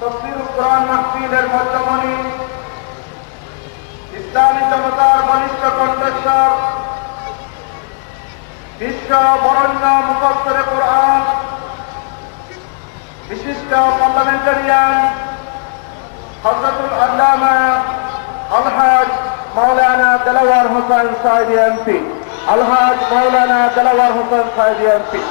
তফসির কোরআন মাহফিলের মধ্যমণি ইসলামী জনতার বলিষ্ঠ কণ্ঠস্বর বিশ্ব বরেণ্য মুফাসসিরে কোরআন বিশিষ্ট পার্লামেন্টারিয়ান হযরতুল আল্লামা আলহাজ মাওলানা দেলাওয়ার হোসেন সাঈদী এমপি আলহাজ মাওলানা দেলাওয়ার হোসেন সাঈদী এমপি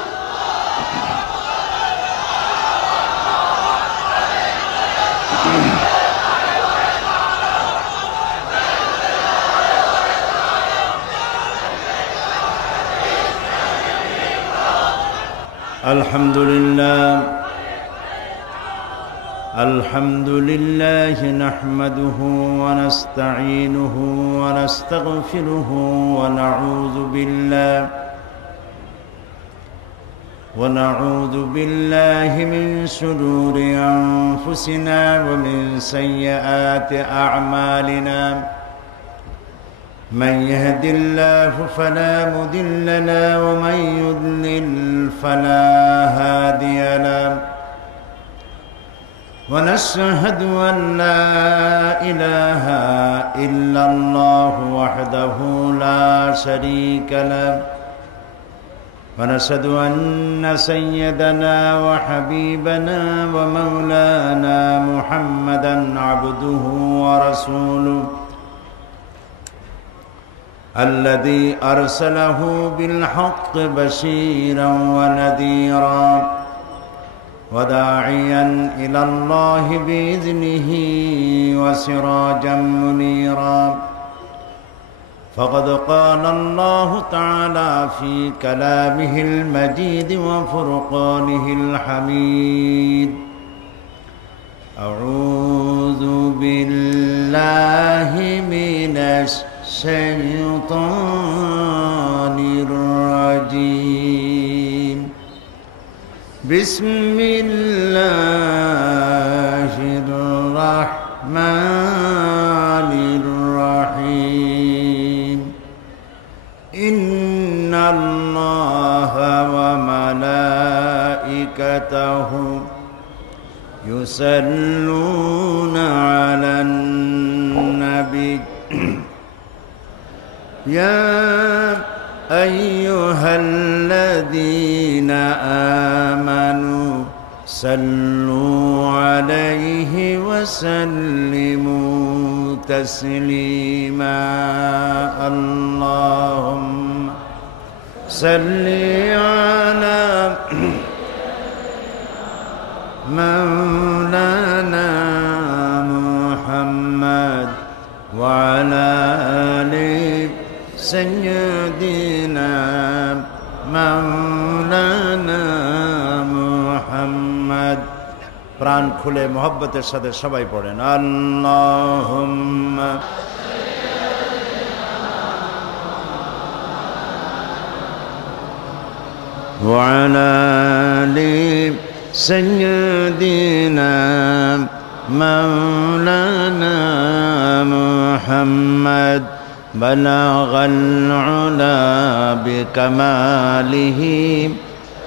الحمد لله نحمده ونستعينه ونستغفره ونعوذ بالله من شرور أنفسنا ومن سيئات أعمالنا من يهد الله فلا مضل له ومن يضلل فلا هادي له ونشهد أن لا إله إلا الله وحده لا شريك له ونشهد أن سيدنا وحبيبنا ومولانا محمدا عبده ورسوله الذي أرسله بالحق بشيرا ونذيرا وداعيا إلى الله بإذنه وسراجا منيرا فقد قال الله تعالى في كلامه المجيد وفرقانه الحميد أعوذ بالله من الشيطان الرجيم بسم الله الرحمن الرحيم إن الله وملائكته يصلون على النبي يا أيها الذين آمنوا صلوا عليه وسلموا تسليما اللهم صل على مولانا محمد وعلى آل سيدنا مولانا محمد প্রাণ খুলে মোহব্বতের সাথে সবাই পড়েন আল্লাহুম্মা وعلى آل سيدنا مولانا محمد بلغ العلا بكماله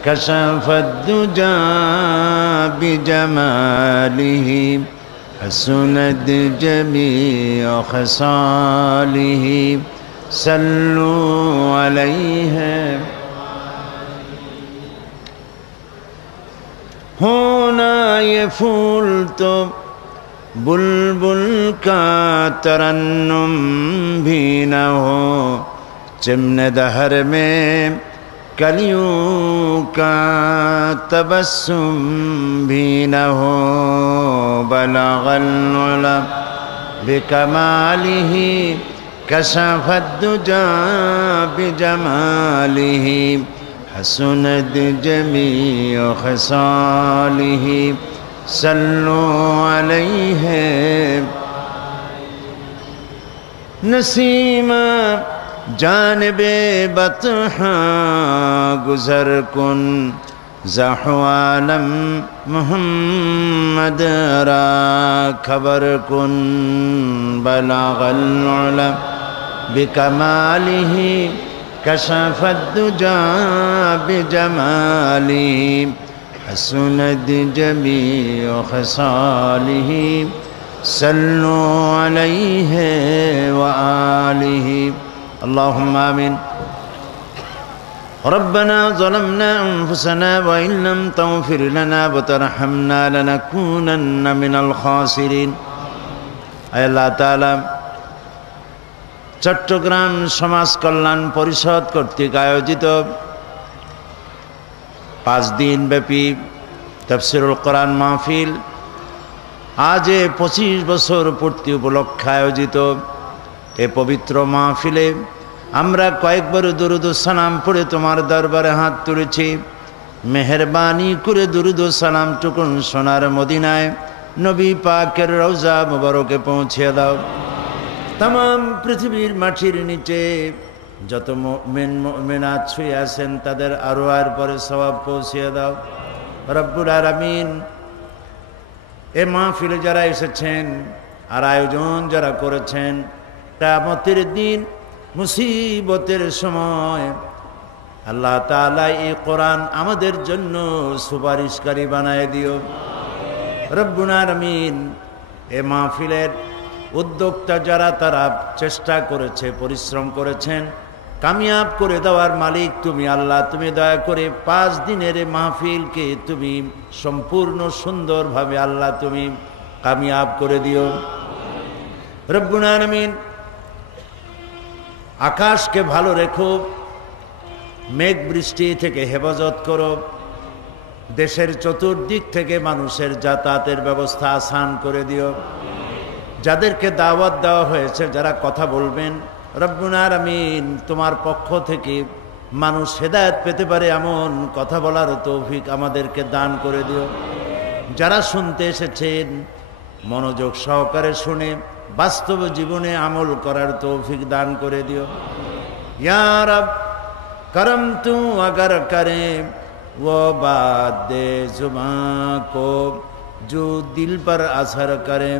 كشف الدجى بجماله حسنت جميع خصاله صلوا عليه होना ये फूल तो बुलबुल का तरन्नुम भी न हो चिमने दहर में कलियों का तबस्सुम भी न हो बलगल उला बिकमालिही कशफद दुजा बिजमालिही हसनत जमीअ खसालिही सल्लु अलैहि नसीमा जानबे बतहा गुजर कुन ज़हवालम मोहम्मद रा खबर कुन बलागल उला बिकमालिही कशफद दुजा बिजमालिही حسنت جميع خصاله صلوا عليه وآله اللهم آمين ربنا ظلمنا أنفسنا وإن لم تغفر لنا وترحمنا لنكونن من الخاسرين আয় আল্লাহ তাআলা চট্টগ্রাম সমাজ কল্যাণ পরিষদ কর্তৃক আয়োজিত 5 দিন ব্যাপী তাফসীরুল কোরআন মাহফিল আজ 25 বছর পূর্তি উপলক্ষে আয়োজিত এই পবিত্র মাহফিলে আমরা কয়েকবার দরুদ ও সালাম পড়ে তোমার দরবারে হাত তুলেছি। মেহেরবানি করে দরুদ ও সালাম টুকুন সোনার মদিনায় নবী পাকের রওজা মুবারকে পৌঁছে দাও। तमाम পৃথিবীর মাটির নিচে যত মুমিন মুমিনাত শুয়ে আছেন তাদের আরওয়ার পরে সওয়াব পৌঁছে দাও রব্বুল আলামিন। এই মাহফিলে যারা এসেছেন আর আয়োজন যারা করেছেন, কিয়ামতের দিন মুসিবতের সময় আল্লাহ তাআলা এই কোরআন আমাদের জন্য সুপারিশকারী বানায় দিও রব্বুল আলামিন। এই মাহফিলের উদ্যোক্তা যারা তারা চেষ্টা করেছে, পরিশ্রম করেছেন, কামিয়াব করে দেওয়ার মালিক তুমি আল্লাহ। তুমি দয়া করে 5 দিনের এই মাহফিলকে তুমি সম্পূর্ণ সুন্দরভাবে আল্লাহ তুমি কামিয়াব করে দিও রব্বুল আলামিন। আকাশকে ভালো রেখো, মেঘ বৃষ্টি থেকে হেফাজত করো, দেশের চতুর্দিক থেকে মানুষের যাতায়াতের ব্যবস্থা আসান করে দিও। যাদেরকে দাওয়াত দেওয়া হয়েছে, যারা কথা বলবেন রব্বুল আলামিন, তোমার পক্ষ থেকে মানুষ হেদায়েত পেতে পারে এমন কথা বলার তৌফিক আমাদেরকে দান করে দিও। যারা শুনতে এসেছেন মনোযোগ সহকারে শুনে বাস্তব জীবনে আমল করার তৌফিক দান করে দিও ইয়া রব। करम तू अगर करे वो बात दे जुबां को जो दिल पर असर करे।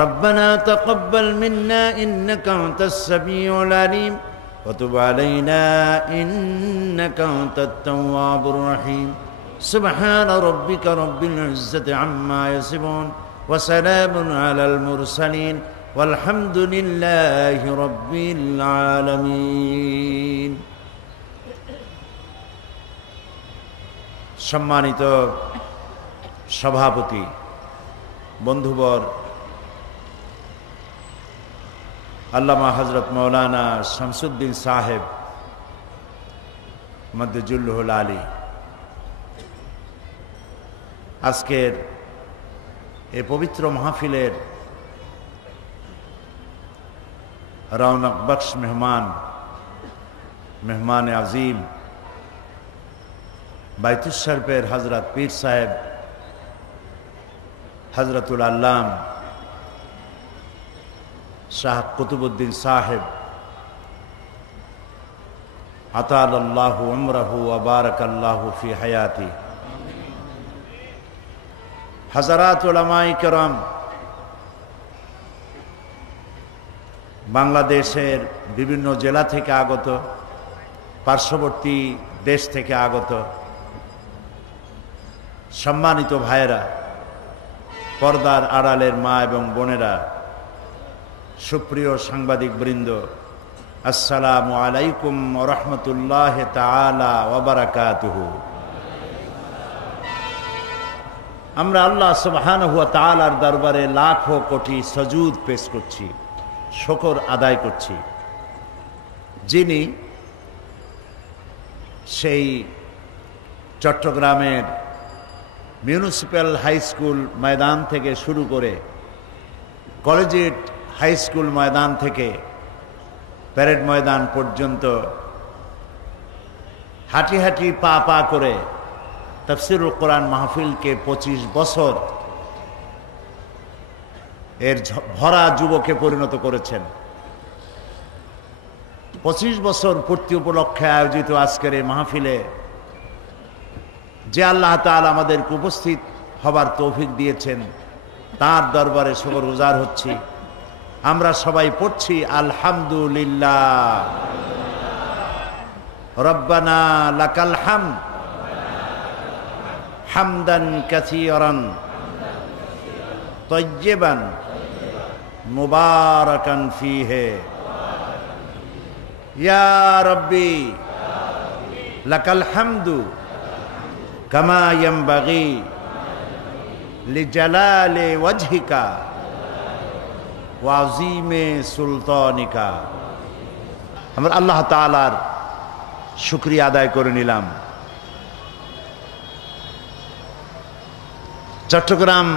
रब्बना तक़ब्बल मिन्ना इन्नका अंतस समीउल अलीम व तुब अलैना इन्नका अंतत तव्वाबुर रहीम। सुब्हान रब्बिका रब्बिल इज्जति अम्मा यसिफून व सलामुन अलल मुरसलीन वल्हम्दुलिल्लाहि रब्बिल आलामीन। সম্মানিত সভাপতি, বন্ধুবর, আল্লামা হযরত মাওলানা শামসুদ্দিন সাহেব মাদ্দুজুল্লুহুল আলী, আজকের এই পবিত্র মাহফিলের রৌনক বখশ মেহমান আজিম বাইতুল শরফের হযরত পীর সাহেব হযরতুল আল্লাম শাহ কুতুবউদ্দিন সাহেব আতালাল্লাহু উমরাহু ওয়া বারাকাল্লাহু ফি হায়াতি, হযরত উলামায়ে কেরাম, বাংলাদেশের বিভিন্ন জেলা থেকে আগত, পার্শ্ববর্তী দেশ থেকে আগত সম্মানিত ভাইয়েরা, পর্দার আড়ালের মা এবং বোনেরা, সুপ্রিয় সাংবাদিক বৃন্দ, আসসালামু আলাইকুম ওয়া রাহমাতুল্লাহি তাআলা ওয়া বারাকাতুহু। আমরা আল্লাহ সুবহানাহু ওয়া তাআলার দরবারে লাখো কোটি সুজুদ পেশ করছি, শুকর আদায় করছি, যিনি সেই চট্টগ্রামের মিউনিসিপ্যাল হাই স্কুল ময়দান থেকে শুরু করে কলেজিয়েট হাই স্কুল ময়দান থেকে প্যারেড ময়দান পর্যন্ত হাঁটি হাঁটি পা পা করে তাফসীরুল কোরআন মাহফিলকে 25 বছর এর ভরা যুবকে পরিণত করেছেন। 25 বছর পূর্তি উপলক্ষে আয়োজিত আজকের এই মাহফিলে যে আল্লাহ তাআলা আমাদেরকে উপস্থিত হবার তৌফিক দিয়েছেন, তার দরবারে শুকরগুজার হচ্ছি। আমরা সবাই পড়ছি আলহামদুলিল্লাহ, রব্বানা লাকাল হামদ হামদান কাসীরান তাইয়্যিবান মুবারাকান ফীহি ইয়া রাব্বি লাকাল হামদু কামা ইয়ানবাগি লিজালালি ওয়াজহিকা ওয়া আযীমি সুলতানিকা। আমরা আল্লাহ তাআলার শুকরিয়া আদায় করে নিলাম। চট্টগ্রাম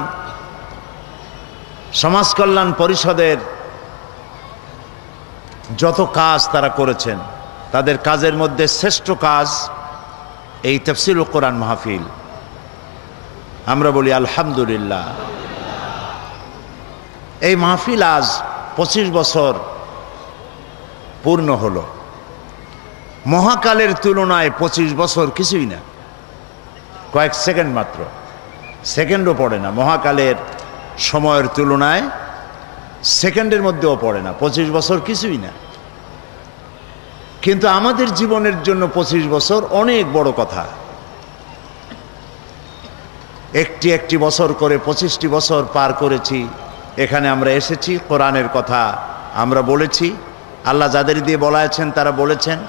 সমাজ কল্যাণ পরিষদের যত কাজ তারা করেছেন, তাদের কাজের মধ্যে শ্রেষ্ঠ কাজ এই তাফসীরুল কোরআন মাহফিল। আমরা বলি আলহামদুলিল্লাহ। এই মাহফিল আজ 25 বছর পূর্ণ হলো। মহাকালের তুলনায় 25 বছর কিছুই না, কয়েক সেকেন্ড মাত্র, সেকেন্ডও পড়ে না। মহাকালের সময়ের তুলনায় সেকেন্ডের মধ্যেও পড়ে না। 25 বছর কিছুই না, কিন্তু আমাদের জীবনের জন্য 25 বছর অনেক বড় কথা। একটি একটি বছর করে 25টি বছর পার করেছি। এখানে আমরা এসেছি, কোরআনের কথা আমরা বলেছি। আল্লাহ যাদের দিয়ে বলাইছেন তারা বলেছেন,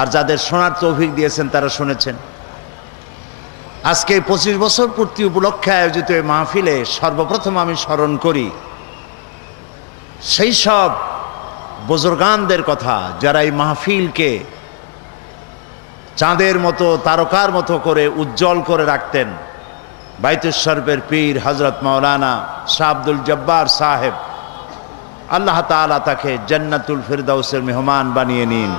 আর যাদের শোনার তৌফিক দিয়েছেন তারা শুনেছেন। আজকে 25 বছর পূর্তি উপলক্ষে আয়োজিত এই মাহফিলে সর্বপ্রথম আমি স্মরণ করি সেই সব বুজুর্গানদের কথা যারা এই মাহফিলকে চাঁদের মতো, তারকার মতো করে উজ্জ্বল করে রাখতেন। বাইতুল শরীফের পীর হযরত মাওলানা শাহ আব্দুল জব্বার সাহেব, আল্লাহ তাআলা তাকে জান্নাতুল ফিরদাউসের মেহমান বানিয়ে নিন।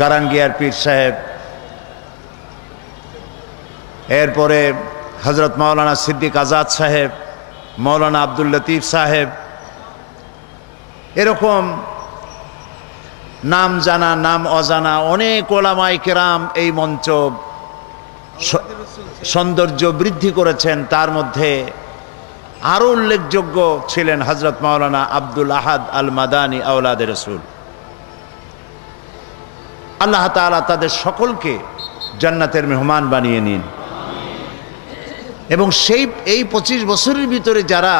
গারাঙ্গিয়ার পীর সাহেব, এরপরে হযরত মাওলানা সিদ্দিক আজাদ সাহেব, মাওলানা আব্দুল লতিফ সাহেব, এরকম নাম জানা নাম অজানা অনেক ওলামায়ে কেরাম এই মঞ্চ সৌন্দর্য বৃদ্ধি করেছেন। তার মধ্যে আরো উল্লেখযোগ্য ছিলেন হযরত মাওলানা আব্দুল আহাদ আল মাদানী আওলাদে রাসূল। আল্লাহ তাআলা তাদের সকলকে জান্নাতের মেহমান বানিয়ে নিন। এবং এই 25 বছরের ভিতরে যারা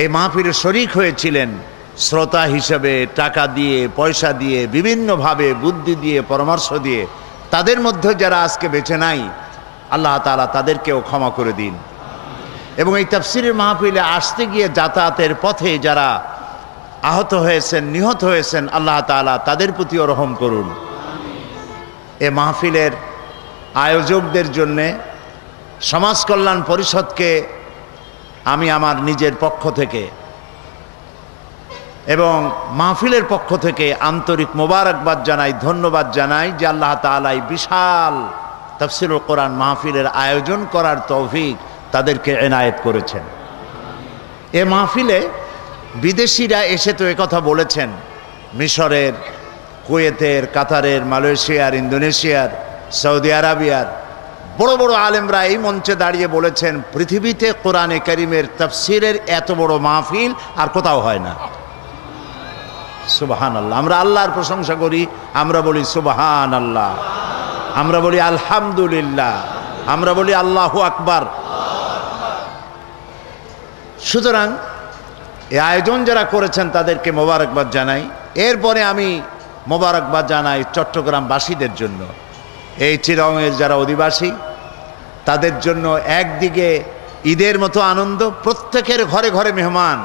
এই মাহফিলে শরীক হয়েছিলেন শ্রোতা হিসেবে, টাকা দিয়ে, পয়সা দিয়ে, বিভিন্নভাবে বুদ্ধি দিয়ে, পরামর্শ দিয়ে, তাদের মধ্যে যারা আজকে বেঁচে নাই, আল্লাহ তাআলা তাদেরকেও ক্ষমা করে দিন। এবং এই তাফসীরের মাহফিলে আসতে গিয়ে যাতায়াতের পথে যারা আহত হয়েছেন, নিহত হয়েছেন, আল্লাহ তাআলা তাদের প্রতিও রহম করুন। এ মাহফিলের আয়োজকদের জন্যে সমাজ কল্যাণ পরিষদকে আমি আমার নিজের পক্ষ থেকে এবং মাহফিলের পক্ষ থেকে আন্তরিক মোবারকবাদ জানাই, ধন্যবাদ জানাই যে আল্লাহ তাআলা এই বিশাল তাফসীরুল কোরআন মাহফিলের আয়োজন করার তৌফিক তাদেরকে এনায়েত করেছেন। এ মাহফিলে বিদেশিরা এসে তো একথা বলেছেন, মিশরের, কুয়েতের, কাতারের, মালয়েশিয়ার, ইন্দোনেশিয়ার, সৌদি আরবিয়ার বড় বড় আলেমরা এই মঞ্চে দাঁড়িয়ে বলেছেন পৃথিবীতে কোরআনে কারীমের তাফসীরের এত বড় মাহফিল আর কোথাও হয় না। সুবহানাল্লাহ। আমরা আল্লাহর প্রশংসা করি, আমরা বলি সুবহানাল্লাহ, আমরা বলি আলহামদুলিল্লাহ, আমরা বলি আল্লাহু আকবার। সুতরাং এই আয়োজন যারা করেছেন তাদেরকে মোবারকবাদ জানাই। এরপরে আমি মোবারকবাদ জানাই চট্টগ্রামবাসীদের জন্য। এই চিরঙের যারা অধিবাসী, তাদের জন্য একদিকে ঈদের মতো আনন্দ, প্রত্যেকের ঘরে ঘরে মেহমান।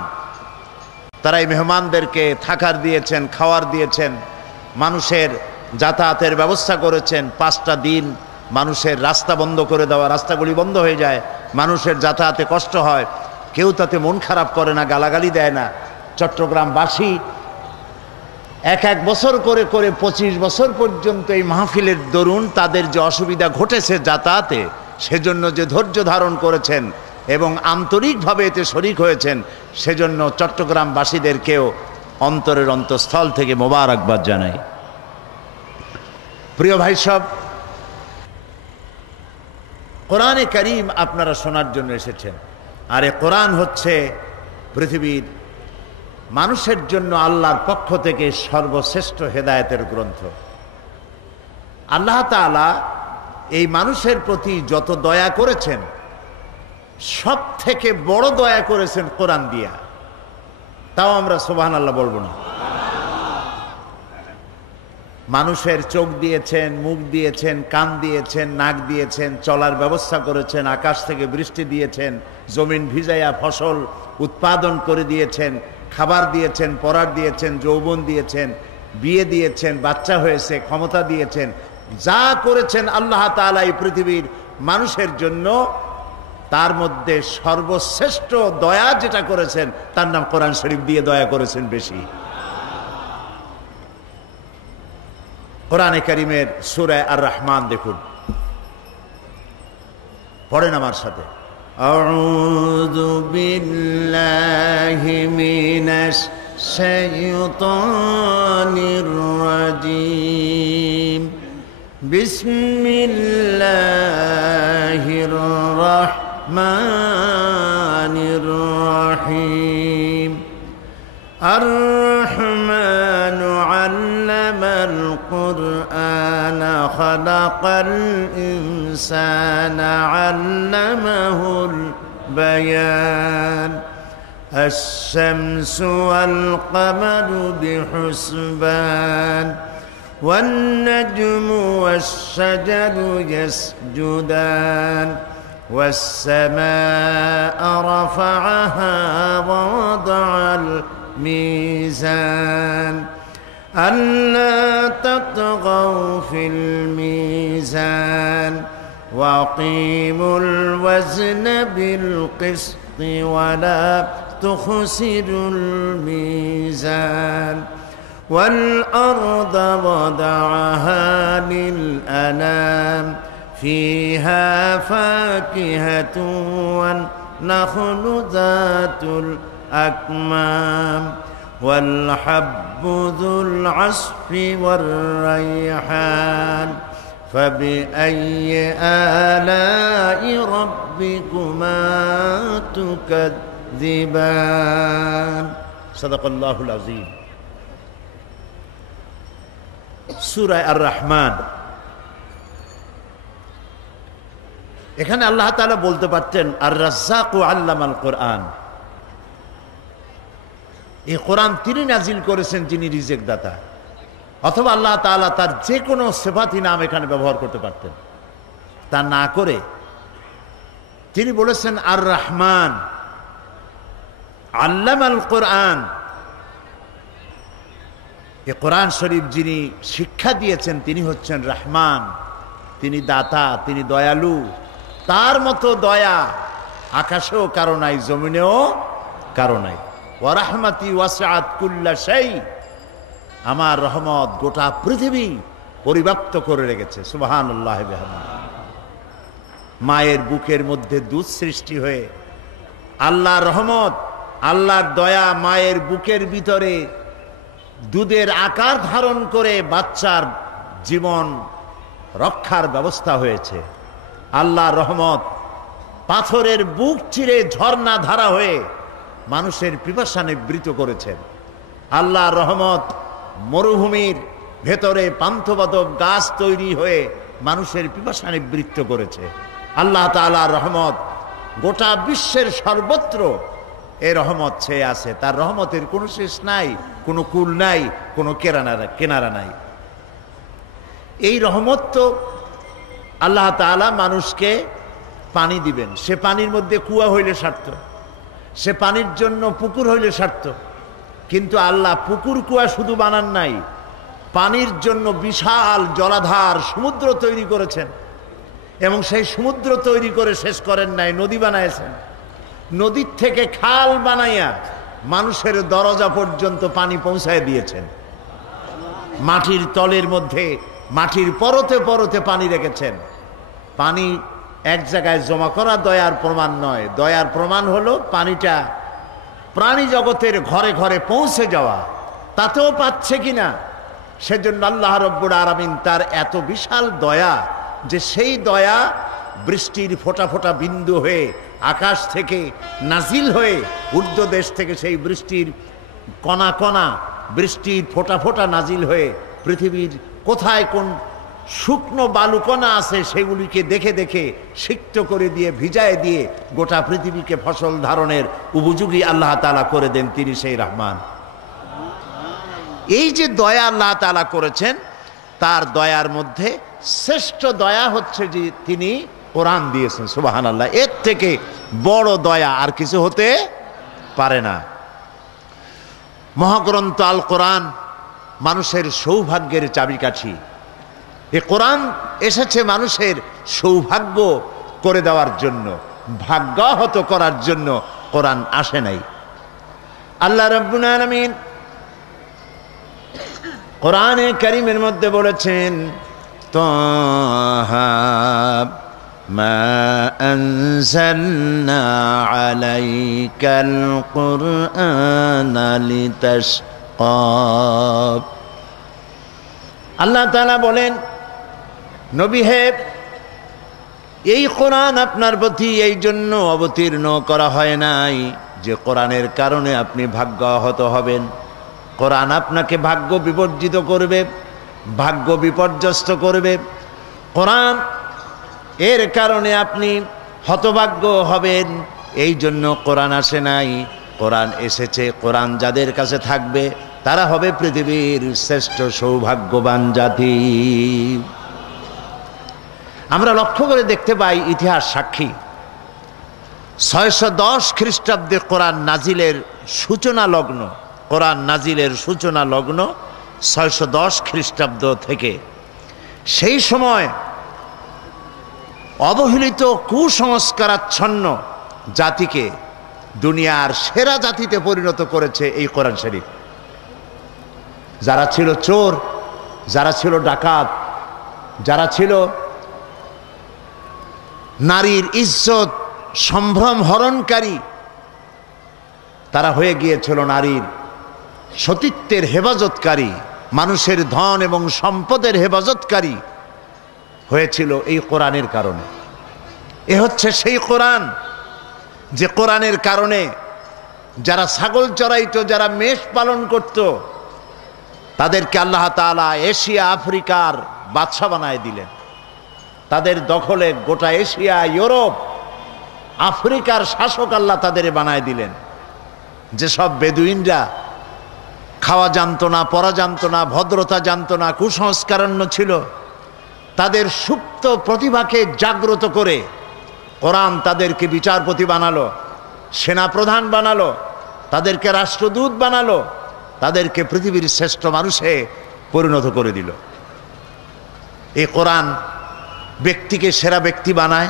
তারা এই মেহমানদেরকে থাকার দিয়েছেন, খাওয়ার দিয়েছেন, মানুষের যাতায়াতের ব্যবস্থা করেছেন। 5টা দিন মানুষের রাস্তা বন্ধ করে দেওয়া, রাস্তাগুলি বন্ধ হয়ে যায়, মানুষের যাতায়াতে কষ্ট হয়, কেউ তাতে মন খারাপ করে না, গালাগালি দেয় না। চট্টগ্রামবাসী এক বছর করে করে 25 বছর পর্যন্ত এই মাহফিলের দরুন তাদের যে অসুবিধা ঘটেছে যাতায়াতে, সেজন্য যে ধৈর্য ধারণ করেছেন এবং আন্তরিকভাবে এতে শরীক হয়েছেন, সেজন্য চট্টগ্রামবাসীদেরকেও অন্তরের অন্তঃস্থল থেকে মোবারকবাদ জানাই। প্রিয় ভাই সব, কোরআনে কারীম আপনারা শোনার জন্য এসেছেন। আর এই কোরআন হচ্ছে পৃথিবীর মানুষের জন্য আল্লাহর পক্ষ থেকে সর্বশ্রেষ্ঠ হেদায়েতের গ্রন্থ। আল্লাহ তাআলা এই মানুষের প্রতি যত দয়া করেছেন সব থেকে বড় দয়া করেছেন কোরআন দিয়া। তাও আমরা সুবহানাল্লাহ বলবো না। মানুষের চোখ দিয়েছেন, মুখ দিয়েছেন, কান দিয়েছেন, নাক দিয়েছেন, চলার ব্যবস্থা করেছেন, আকাশ থেকে বৃষ্টি দিয়েছেন, জমিন ভিজাইয়া ফসল উৎপাদন করে দিয়েছেন, খাবার দিয়েছেন, পরার দিয়েছেন, যৌবন দিয়েছেন, বিয়ে দিয়েছেন, বাচ্চা হয়েছে, ক্ষমতা দিয়েছেন। যা করেছেন আল্লাহ তাআলা এই পৃথিবীর মানুষের জন্য, তার মধ্যে সর্বশ্রেষ্ঠ দয়া যেটা করেছেন তার নাম কোরআন শরীফ দিয়ে দয়া করেছেন বেশি। কোরআনে কারীমের সূরা আর রহমান দেখুন, পড়েন আমার সাথে। আউযু বিল্লাহি মিনাশ শাইতানির রাজীম। বিসমিল্লাহির রাহমানির রাহিম। الرحمن علم القرآن خلق الإنسان علمه البيان الشمس والقمر بحسبان والنجم والشجر يسجدان والسماء رفعها ووضع الميزان ألا تطغوا في الميزان وأقيموا الوزن بالقسط ولا تخسروا الميزان والأرض وضعها للأنام فيها فاكهة والنخل ذات الأكمام والحب ذو العصف والريحان فبأي آلاء ربكما تكذبان صدق الله العظيم। সূরা আর রহমান, এখানে আল্লাহ তাআলা বলতে পারতেন আর রাজ্জাকু আল্লামাল কোরআন, এই কোরআন তিনি নাজিল করেছেন যিনি রিজিক দাতা, অথবা আল্লাহ তাআলা তার যে কোনো সিফাতি নাম এখানে ব্যবহার করতে পারতেন। তা না করে তিনি বলেছেন আর রহমান আল্লামাল কোরআন। এই কোরআন শরীফ যিনি শিক্ষা দিয়েছেন তিনি হচ্ছেন রহমান, তিনি দাতা, তিনি দয়ালু। তার মতো দয়া আকাশেও কারো নাই, জমিনেও কারো নাই। ওয়া রাহমাতি ওয়াসআত কুল্লা শাই, আমার রহমত গোটা পৃথিবী পরিব্যাপ্ত করে রেখেছে। সুবহানাল্লাহি ওয়া বিহামদিহি। মায়ের বুকের মধ্যে দুধ সৃষ্টি হয়ে আল্লাহর রহমত, আল্লাহর দয়া মায়ের বুকের ভিতরে দুধের আকার ধারণ করে বাচ্চার জীবন রক্ষার ব্যবস্থা হয়েছে। আল্লাহর রহমত পাথরের বুক চিরে ঝর্ণা ধারা হয়ে মানুষের পিপাসা নিবৃত করেছেন। আল্লাহর রহমত মরুভূমির ভেতরে পান্থবাদক গাছ তৈরি হয়ে মানুষের পিপাসা নিবৃত্ত করেছে। আল্লাহ তাআলার রহমত গোটা বিশ্বের সর্বত্র এই রহমত ছেয়ে আছে। তার রহমতের কোনো শেষ নাই, কোনো কুল নাই, কোনো কেনারা নাই। এই রহমত তো আল্লাহ তাআলা মানুষকে পানি দিবেন, সে পানির মধ্যে কুয়া হইলে সার্থ, সে পানির জন্য পুকুর হইলে সার্থ। কিন্তু আল্লাহ পুকুর কুয়া শুধু বানান নাই, পানির জন্য বিশাল জলাধার সমুদ্র তৈরি করেছেন, এবং সেই সমুদ্র তৈরি করে শেষ করেন নাই, নদী বানাইছেন। নদীর থেকে খাল বানাইয়া মানুষের দরজা পর্যন্ত পানি পৌঁছায় দিয়েছেন। মাটির তলের মধ্যে মাটির পরতে পরতে পানি রেখেছেন। পানি এক জায়গায় জমা করা দয়ার প্রমাণ নয়, দয়ার প্রমাণ হলো পানিটা প্রাণী জগতের ঘরে ঘরে পৌঁছে যাওয়া, তাতেও পাচ্ছে কিনা। সেজন্য আল্লাহ রব্বুল আলামিন তার এত বিশাল দয়া যে সেই দয়া বৃষ্টির ফোঁটা ফোঁটা বিন্দু হয়ে আকাশ থেকে নাজিল হয়ে ঊর্ধ্ব দেশ থেকে সেই বৃষ্টির কণা কণা বৃষ্টির ফোঁটা ফোঁটা নাজিল হয়ে পৃথিবীর কোথায় কোন শুকনো বালুকণা আছে সেগুলিকে দেখে দেখে সিক্ত করে দিয়ে ভিজায় দিয়ে গোটা পৃথিবীকে ফসল ধারণের উপযোগী আল্লাহ তাআলা করে দেন, তিনি সেই রহমান। এই যে দয়া আল্লাহ তাআলা করেছেন, তার দয়ার মধ্যে শ্রেষ্ঠ দয়া হচ্ছে যে তিনি কোরআন দিয়েছেন। সুবহানাল্লাহ, এর থেকে বড় দয়া আর কিছু হতে পারে না। মহাগ্রন্থ আল কোরআন মানুষের সৌভাগ্যের চাবিকাঠি। এ কোরআন এসেছে মানুষের সৌভাগ্য করে দেওয়ার জন্য, ভাগ্যাহত করার জন্য কোরআন আসে নাই। আল্লাহ রাব্বুল আলামিন কোরআনে কারীমের মধ্যে বলেছেন, তাহা মা আনজালনা আলাইকাল কুরআনা লিতাশকা। আল্লাহ তাআলা বলেন, নবী হে, এই কোরআন আপনার প্রতি এই জন্য অবতীর্ণ করা হয় নাই যে কোরআনের কারণে আপনি ভাগ্যাহত হবেন। কোরআন আপনাকে ভাগ্য বিপর্জিত করবে, ভাগ্য বিপর্যস্ত করবে। কোরআন এর কারণে আপনি হতভাগ্য হবেন, এই জন্য কোরআন আসে নাই। কোরআন এসেছে, কোরআন যাদের কাছে থাকবে তারা হবে পৃথিবীর শ্রেষ্ঠ সৌভাগ্যবান জাতি। আমরা লক্ষ্য করে দেখতে পাই, ইতিহাস সাক্ষী, 610 খ্রিস্টাব্দে কোরআন নাজিলের সূচনা লগ্ন, কোরআন নাজিলের সূচনা লগ্ন 610 খ্রিস্টাব্দ থেকে। সেই সময় অবহেলিত কুসংস্কারাচ্ছন্ন জাতিকে দুনিয়ার সেরা জাতিতে পরিণত করেছে এই কোরআন শরীফ। যারা ছিল চোর, যারা ছিল ডাকাত, যারা ছিল নারীর ইজ্জত সম্ভ্রম হরণকারী, তারা হয়ে গিয়েছিল নারীর সতীত্বের হেফাজতকারী, মানুষের ধন এবং সম্পদের হেফাজতকারী হয়েছিল এই কোরআনের কারণে। এ হচ্ছে সেই কোরআন যে কোরআনের কারণে যারা ছাগল চড়াইতো, যারা মেষ পালন করত, তাদেরকে আল্লাহ তাআলা এশিয়া আফ্রিকার বাদশা বানায় দিলেন। তাদের দখলে গোটা এশিয়া, ইউরোপ, আফ্রিকার শাসক আল্লাহ তাদের বানায় দিলেন। যেসব বেদুইনরা খাওয়া জানতো না, পরা জানতো না, ভদ্রতা জানতো না, কুসংস্কারান্য ছিল, তাদের সুপ্ত প্রতিভাকে জাগ্রত করে কোরআন তাদেরকে বিচারপতি বানালো, সেনাপ্রধান বানালো, তাদেরকে রাষ্ট্রদূত বানালো, তাদেরকে পৃথিবীর শ্রেষ্ঠ মানুষে পরিণত করে দিল। এই কোরআন ব্যক্তিকে সেরা ব্যক্তি বানায়,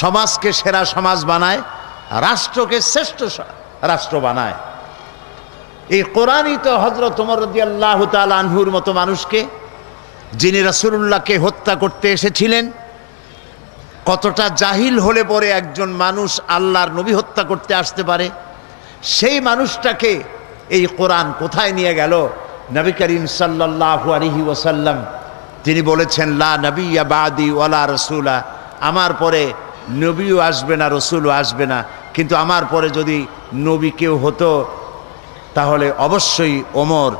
সমাজকে সেরা সমাজ বানায়, রাষ্ট্রকে শ্রেষ্ঠ রাষ্ট্র বানায়। এই কোরআনই তো হযরত ওমর রাদিয়াল্লাহু তাআলা আনহুর মতো মানুষকে, যিনি রাসূলুল্লাহকে হত্যা করতে এসেছিলেন, কতটা জাহিল হলে পরে একজন মানুষ আল্লাহর নবী হত্যা করতে আসতে পারে, সেই মানুষটাকে এই কোরআন কোথায় নিয়ে গেল? নবী করিম সাল্লাল্লাহু আলাইহি ওয়াসাল্লাম তিনি বলেছেন, লা নবিয়্যা বাদি ওয়ালা রাসূলা, আমার পরে নবীও আসবে না, রসুলও আসবে না, কিন্তু আমার পরে যদি নবী কেউ হতো তাহলে অবশ্যই ওমর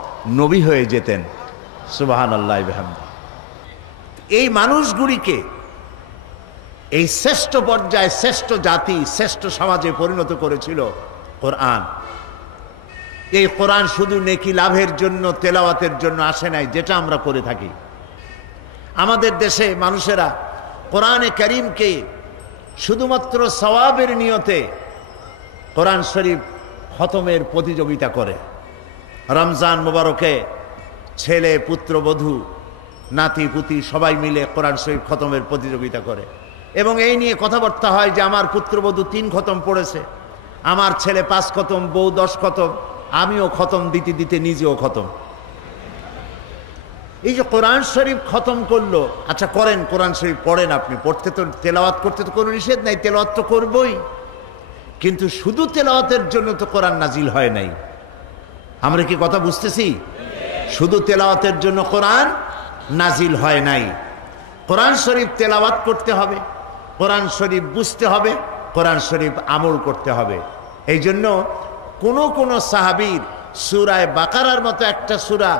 নবী হয়ে যেতেন। সুবহানাল্লাহি ওয়া বিহামদিহি। এই মানুষগুলিকে এই শ্রেষ্ঠ পর্যায়ে, শ্রেষ্ঠ জাতি, শ্রেষ্ঠ সমাজে পরিণত করেছিল কোরআন। এই কোরআন শুধু নেকি লাভের জন্য, তেলাওয়াতের জন্য আসে নাই, যেটা আমরা করে থাকি। আমাদের দেশে মানুষেরা কোরআনে কারীমকে শুধুমাত্র সওয়াবের নিয়তে কোরআন শরীফ খতমের প্রতিযোগিতা করে। রমজান মোবারকে ছেলে, পুত্রবধূ, নাতি পুতি সবাই মিলে কোরআন শরীফ খতমের প্রতিযোগিতা করে এবং এই নিয়ে কথাবার্তা হয় যে আমার পুত্রবধূ 3 খতম পড়েছে, আমার ছেলে 5 খতম, বউ 10 খতম, আমিও খতম দিতে দিতে নিজেও খতম। এই যে কোরআন শরীফ খতম করলো, আচ্ছা করেন, কোরআন শরীফ পড়েন, আপনি পড়তে তো, তেলাওয়াত করতে তো কোনো নিষেধ নাই, তেলাওয়াত তো করবই, কিন্তু শুধু তেলাওয়াতের জন্য তো কোরআন নাজিল হয় নাই। আমরা কি কথা বুঝতেছি? শুধু তেলাওয়াতের জন্য কোরআন নাজিল হয় নাই। কোরআন শরীফ তেলাওয়াত করতে হবে, কোরআন শরীফ বুঝতে হবে, কোরআন শরীফ আমল করতে হবে। এই জন্য কোন সাহাবীর সূরা বাকারার মতো একটা সূরা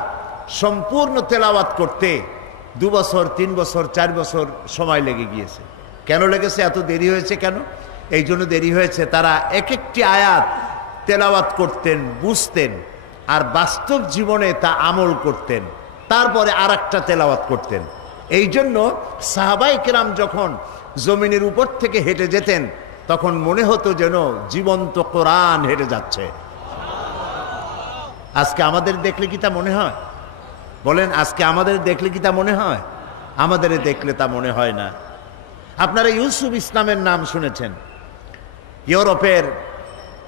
সম্পূর্ণ তেলাওয়াত করতে 2 বছর 3 বছর 4 বছর সময় লেগে গিয়েছে। কেন লেগেছে? এত দেরি হয়েছে কেন? এই জন্য দেরি হয়েছে, তারা এক একটি আয়াত তেলাওয়াত করতেন, বুঝতেন, আর বাস্তব জীবনে তা আমল করতেন, তারপরে আর একটা তেলাওয়াত করতেন। এই জন্য সাহাবায়ে কেরাম যখন জমিনের উপর থেকে হেঁটে যেতেন তখন মনে হতো যেন জীবন্ত কোরআন হেঁটে যাচ্ছে। আজকে আমাদের দেখলে কি তা মনে হয়? বলেন, আজকে আমাদের দেখলে কি তা মনে হয়? আমাদের দেখলে তা মনে হয় না। আপনারা ইউসুফ ইসলামের নাম শুনেছেন, ইউরোপের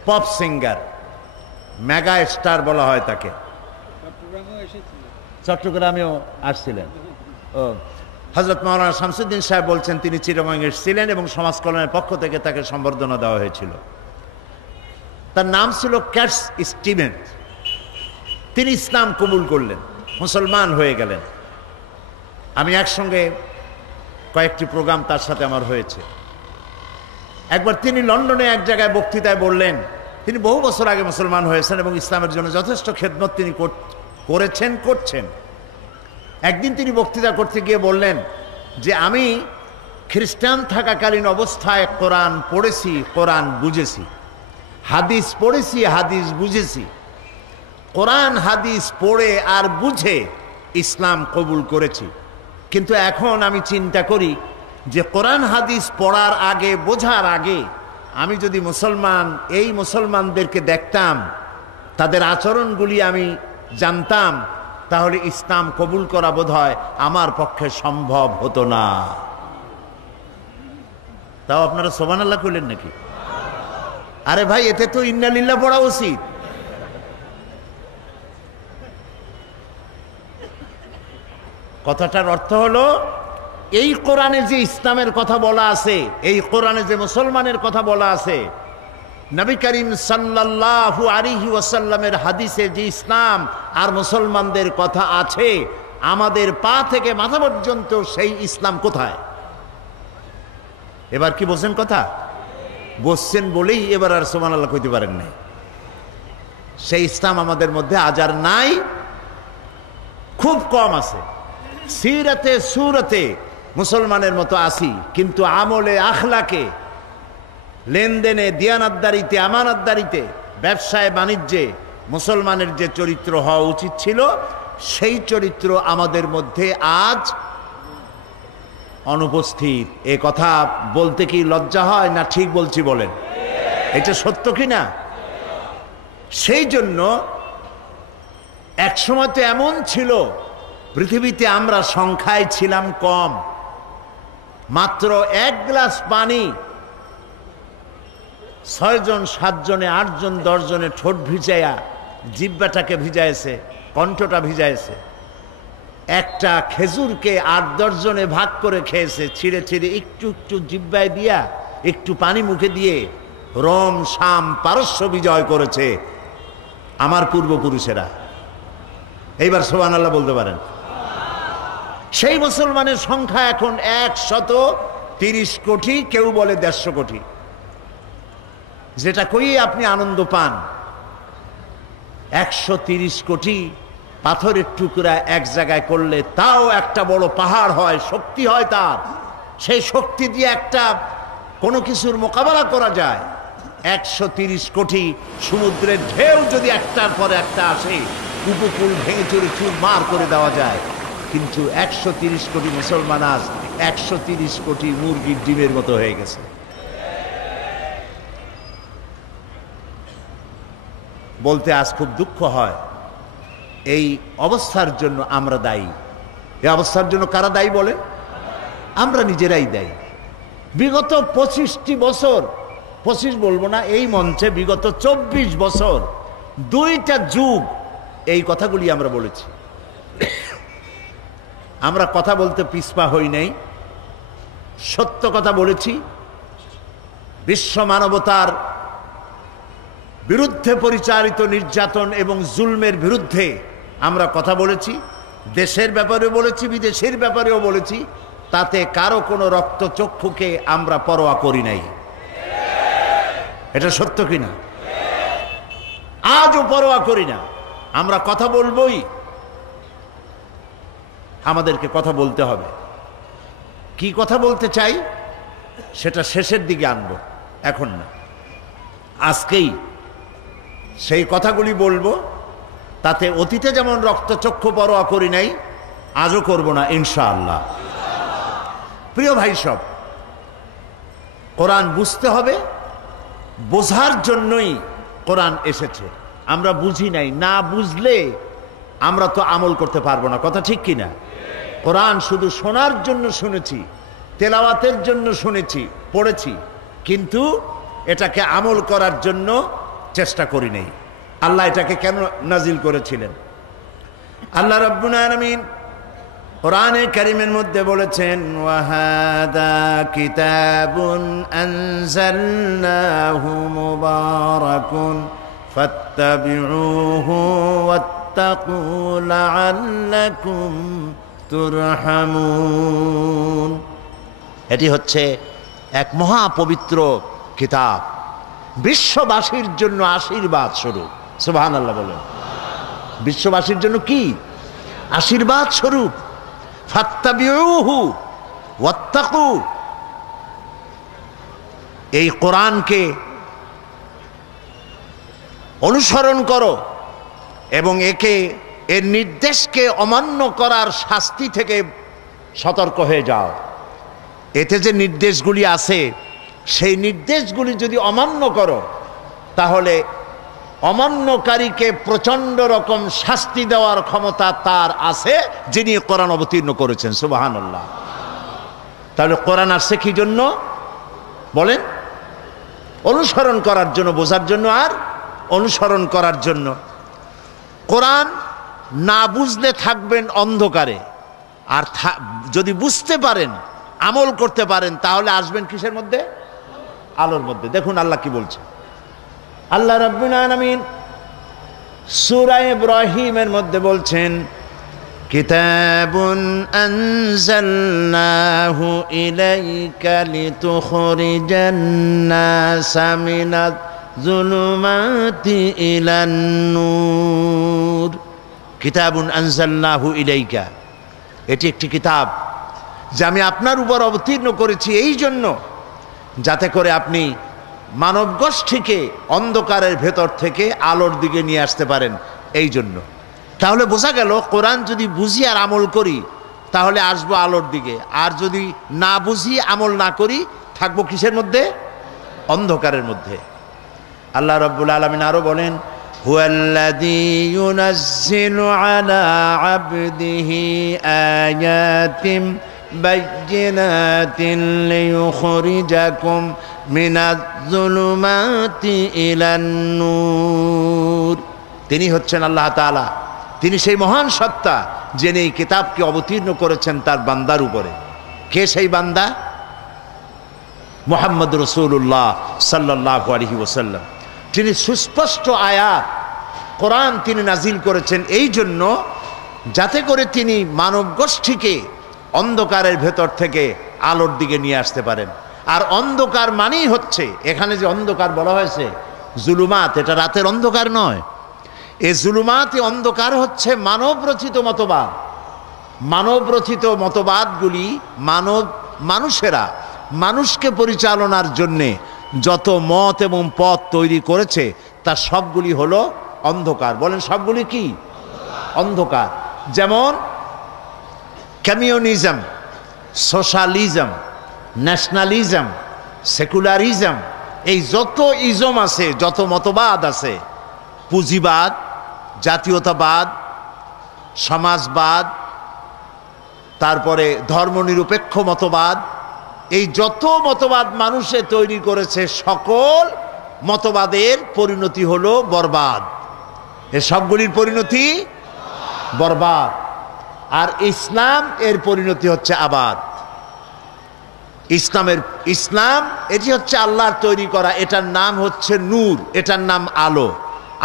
পপ সিঙ্গার, মেগা স্টার বলা হয় তাকে। চট্টগ্রামেও আসছিলেন। ও, হযরত মাওলানা শামসুদ্দিন সাহেব বলছেন তিনি চিটাগং এসেছিলেন এবং সমাজ কল্যাণের পক্ষ থেকে তাকে সম্বর্ধনা দেওয়া হয়েছিল। তার নাম ছিল ক্যাটস স্টিভেন্স। তিনি ইসলাম কবুল করলেন, মুসলমান হয়ে গেলেন। আমি একসঙ্গে কয়েকটি প্রোগ্রাম তার সাথে আমার হয়েছে। একবার তিনি লন্ডনে এক জায়গায় বক্তৃতায় বললেন, তিনি বহু বছর আগে মুসলমান হয়েছেন এবং ইসলামের জন্য যথেষ্ট খেদমত তিনি করছেন। একদিন তিনি বক্তৃতা করতে গিয়ে বললেন যে আমি খ্রিস্টান থাকাকালীন অবস্থায় কোরআন পড়েছি, কোরআন বুঝেছি, হাদিস পড়েছি, হাদিস বুঝেছি, কোরআন হাদিস পড়ে আর বুঝে ইসলাম কবুল করেছি। কিন্তু এখন আমি চিন্তা করি যে কোরআন হাদিস পড়ার আগে, বোঝার আগে আমি যদি এই মুসলমানদেরকে দেখতাম, তাদের আচরণগুলি আমি জানতাম, তাহলে ইসলাম কবুল করা বোধহয় আমার পক্ষে সম্ভব হতো না। তাও আপনারা সুবহানাল্লাহ কইলেন নাকি? আরে ভাই, এতে তো ইন্না লিল্লাহ পড়া উচিত। কথাটার অর্থ হলো, এই কোরআনে যে ইসলামের কথা বলা আছে, এই কোরআনে যে মুসলমানের কথা বলা আছে, নবী করিম সাল্লাল্লাহু আলাইহি ওয়াসাল্লামের হাদিসে যে ইসলাম আর মুসলমানদের কথা আছে, আমাদের পা থেকে মাথা পর্যন্ত সেই ইসলাম কোথায়? এবার কি বলছেন কথা? বলছেন বলেই এবার আর সুবহানাল্লাহ কইতে পারেন না। সেই ইসলাম আমাদের মধ্যে আজ আর নাই, খুব কম আছে। সিরাতে সুরতে মুসলমানের মতো আসি, কিন্তু আমলে, আখলাকে, লেনদেনে, দিয়ানাতদারিতে, আমানতদারিতে, ব্যবসায় বাণিজ্যে মুসলমানের যে চরিত্র হওয়া উচিত ছিল, সেই চরিত্র আমাদের মধ্যে আজ অনুপস্থিত। এ কথা বলতে কি লজ্জা হয় না ঠিক বলছি বলেন? এটা সত্য কি না? সেই জন্য একসময় তো এমন ছিল, পৃথিবীতে আমরা সংখ্যায় ছিলাম কম, মাত্র 1 গ্লাস পানি 6 জন 7 জনে 8 জন 10 জনে ঠোঁট ভিজাইয়া, জিহ্বাটাকে ভিজাইছে, কণ্ঠটা ভিজাইছে। একটা খেজুরকে 8-10 জনে ভাগ করে খেয়েছে, ছিঁড়ে ছিঁড়ে একটু একটু জিহ্বায় দিয়া, একটু পানি মুখে দিয়ে রোম, শাম, পারস্য বিজয় করেছে আমার পূর্বপুরুষেরা। এইবার সুবহানাল্লাহ বলতে পারেন? সেই মুসলমানের সংখ্যা এখন 130 কোটি, কেউ বলে 150 কোটি। যেটা কই আপনি আনন্দ পান। 130 কোটি পাথরের টুকরা এক জায়গায় করলে তাও একটা বড় পাহাড় হয়, শক্তি হয় তার। সেই শক্তি দিয়ে একটা কোনো কিছুর মোকাবেলা করা যায়। 130 কোটি সমুদ্রের ঢেউ যদি একটার পর একটা আসে, উপকূল ভেঙে চুরে চুরমার করে দেওয়া যায়। কিন্তু 130 কোটি মুসলমান আজ 130 কোটি মুরগির ডিমের মতো হয়ে গেছে। বলতে আজ খুব দুঃখ হয়। এই অবস্থার জন্য আমরা দায়ী। এই অবস্থার জন্য কারা দায়ী বলেন? আমরা নিজেরাই দায়ী। বিগত 25টি বছর, 25 বলবো না, এই মঞ্চে বিগত 24 বছর, 2টা যুগ এই কথাগুলি আমরা বলেছি। আমরা কথা বলতে পিছপা হই নাই, সত্য কথা বলেছি। বিশ্ব মানবতার বিরুদ্ধে পরিচালিত নির্যাতন এবং জুলমের বিরুদ্ধে আমরা কথা বলেছি। দেশের ব্যাপারেও বলেছি, বিদেশের ব্যাপারেও বলেছি। তাতে কারো কোনো রক্তচক্ষুকে আমরা পরোয়া করি নাই। এটা সত্য কিনা? আজও পরোয়া করি না। আমরা কথা বলবই। আমাদেরকে কথা বলতে হবে। কি কথা বলতে চাই সেটা শেষের দিকে আনবো, এখন না। আজকেই সেই কথাগুলি বলবো, তাতে অতীতে যেমন রক্তচক্ষু পরোয়া করি নাই, আজও করব না ইনশাআল্লাহ। প্রিয় ভাই সব, কোরআন বুঝতে হবে, বোঝার জন্যই কোরআন এসেছে। আমরা বুঝি নাই, না বুঝলে আমরা তো আমল করতে পারবো না, কথা ঠিক কিনা? কোরআন শুধু শোনার জন্য শুনেছি, তেলাওয়াতের জন্য শুনেছি, পড়েছি, কিন্তু এটাকে আমল করার জন্য চেষ্টা করি নাই। আল্লাহ এটাকে কেন নাজিল করেছিলেন? আল্লাহ রাব্বুল আলামিন কোরআনে কারীমের মধ্যে বলেছেন, ওয়াহাদা কিতাবুন আনজালনাহু মুবারাকুন ফাত্তাবিউহু ওয়াত্তাকু লাআল্লাকুম তুরহামুন। এটি হচ্ছে এক মহা পবিত্র কিতাব, বিশ্ববাসীর জন্য আশীর্বাদ স্বরূপ। সুবহানাল্লাহ বলেন। বিশ্ববাসীর জন্য কি? আশীর্বাদ স্বরূপ। ফাত্তাবিউহু ওয়াত্তাকু, এই কোরআনকে অনুসরণ করো এবং এর নির্দেশকে অমান্য করার শাস্তি থেকে সতর্ক হয়ে যাও। এতে যে নির্দেশগুলি আছে, সেই নির্দেশগুলি যদি অমান্য করো, তাহলে অমান্যকারীকে প্রচন্ড রকম শাস্তি দেওয়ার ক্ষমতা তার আছে, যিনি কোরআন অবতীর্ণ করেছেন। সুবহানাল্লাহ। তাহলে কোরআন আসছে কি জন্য বলেন? অনুসরণ করার জন্য, বোঝার জন্য আর অনুসরণ করার জন্য। কোরআন না বুঝলে থাকবেন অন্ধকারে, আর যদি বুঝতে পারেন, আমল করতে পারেন, তাহলে আসবেন কিসের মধ্যে? আলোর মধ্যে। দেখুন আল্লাহ কি বলছে। আল্লাহ রাব্বুল আলামিন সূরা ইব্রাহিমের মধ্যে বলছেন, কিতাবুন আনজালনাহু ইলাইকা লিতুখরিজান নাসা মিনাজ যুলুমাতি ইলান নূর। কিতাবুন আনজালনাহু ইলাইকা, এটি একটি কিতাব যা আমি আপনার উপর অবতীর্ণ করেছি এই জন্য, যাতে করে আপনি মানব গোষ্ঠীকে অন্ধকারের ভেতর থেকে আলোর দিকে নিয়ে আসতে পারেন, এই জন্য। তাহলে বোঝা গেল, কোরআন যদি বুঝি আর আমল করি তাহলে আসবো আলোর দিকে, আর যদি না বুঝি আমল না করি থাকবো কিসের মধ্যে? অন্ধকারের মধ্যে। আল্লাহ রাব্বুল আলামিন আরো বলেন, হুয়াল্লাযী ইউনাজ্জিলু আলা আবদিহি আয়াতিম বায়্যিনাতিন লিইখরিজাকুম মিনাজ যুলুমাতি ইলান নূর। তিনি হচ্ছেন আল্লাহ তাআলা, তিনি সেই মহান সত্তা যিনি এই কিতাবকে অবতীর্ণ করেছেন তার বান্দার উপরে। কে সেই বান্দা? মুহাম্মদ রাসূলুল্লাহ সাল্লাল্লাহু আলাইহি ওয়াসাল্লাম। তিনি সুস্পষ্ট আয়াত কোরআন তিনি নাজিল করেছেন এই জন্য, যাতে করে তিনি মানব গোষ্ঠীকে অন্ধকারের ভেতর থেকে আলোর দিকে নিয়ে আসতে পারেন। আর অন্ধকার মানেই হচ্ছে, এখানে যে অন্ধকার বলা হয়েছে জুলুমাত, এটা রাতের অন্ধকার নয়। এই জুলুমাত, অন্ধকার হচ্ছে মানব রচিত মতবাদ। মানব রচিত মতবাদগুলি মানুষেরা মানুষকে পরিচালনার জন্যে যত মত এবং পথ তৈরি করেছে, তার সবগুলি হলো অন্ধকার। বলেন সবগুলি কি? অন্ধকার। যেমন কমিউনিজম, সোশ্যালিজম, ন্যাশনালিজম, সেকুলারিজম, এই যত ইজম আছে, যত মতবাদ আছে, পুঁজিবাদ, জাতীয়তাবাদ, সমাজবাদ, তারপরে ধর্মনিরপেক্ষ মতবাদ, এই যত মতবাদ মানুষে তৈরি করেছে, সকল মতবাদের পরিণতি হলো বরবাদ। এ সবগুলির পরিণতি বরবাদ। আর ইসলাম এর পরিণতি হচ্ছে আবাদ। ইসলাম এটি হচ্ছে আল্লাহর তৈরি করা, এটার নাম হচ্ছে নূর, এটার নাম আলো।